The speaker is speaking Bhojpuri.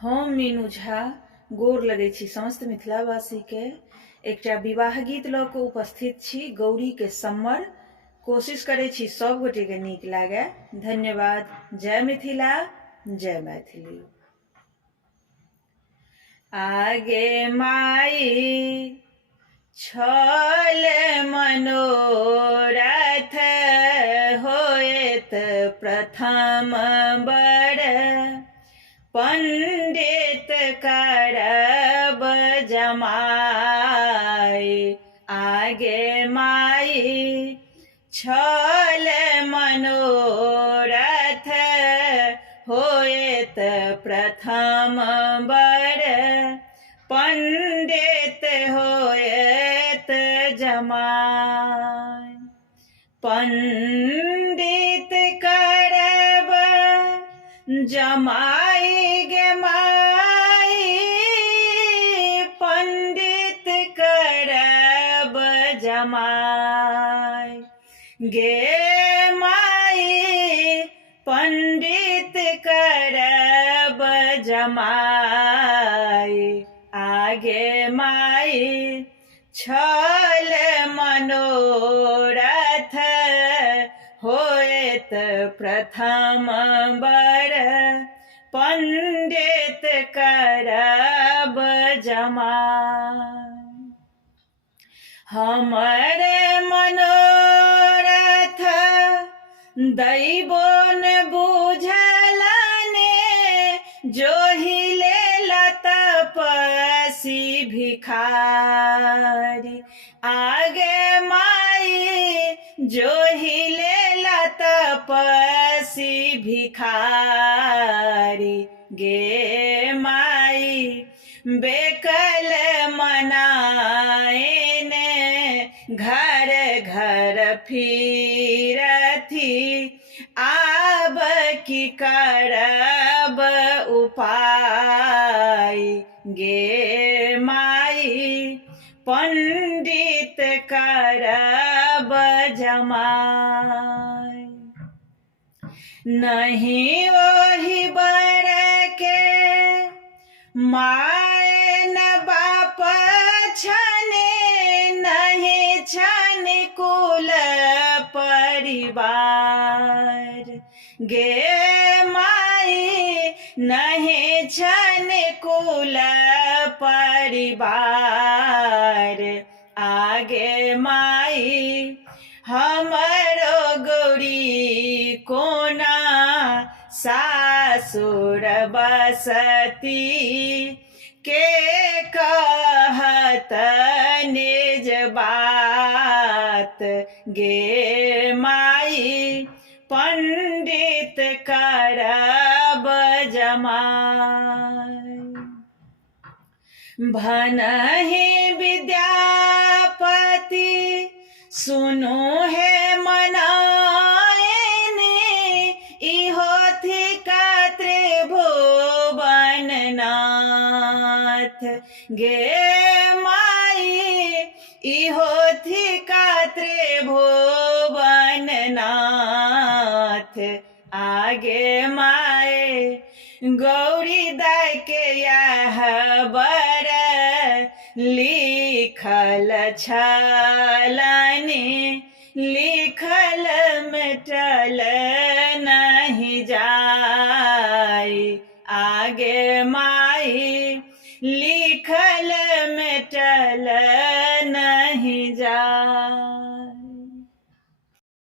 हम मीनू झा गोर लगै छी समस्त मिथिलावासी के। एकटा विवाह गीत लऽ कऽ उपस्थित छी, गौरी के सम्मर। कोशिश करै छी सब गोटे के नीक लागे। धन्यवाद। जय मिथिला, जय मैथिली। आगे माई छल मनोरथ होएत प्रथम बड़, पंडित करब जमाई। आगे माई छल मनोरथ होएत प्रथम बड़, पंडित होएत जमाई। पंडित करब जमाई गे माई, पंडित करब जमाई गे माई, पंडित करब जमाई। आगे माई छल मनोरथ होएत प्रथम बड़, पंडित करब जमाई। हमर मनोरथ दैबो न बुझलने, जोहिले तपसी भिखारी। आगे माई जोहिले तपसी भिखारी गे माई, बेकल मनाएने घर घर फिरथी। आब की करब उपाय गे माई, पंडित करब जमाई। नहीं ओहि बर के माय न बाप छने, नहीं छन कुल परिवार गे माई, नहीं छन कुल परिवार। आगे माई हमरो गौरी कोना सासुर बसती, के कहत निज बात गे माई, पंडित करब जमाई। भनहि विद्यापति सुनु हे मनाएने, इहो थिका त्रिभुवननाथ गे माई, इहो थिका त्रिभुवननाथ। आगे माए गौरी दाय के यह बर लिखल छलनि, लिखल मिटल नहीं जाई। आगे माई लिखल मिटल नहीं जाई।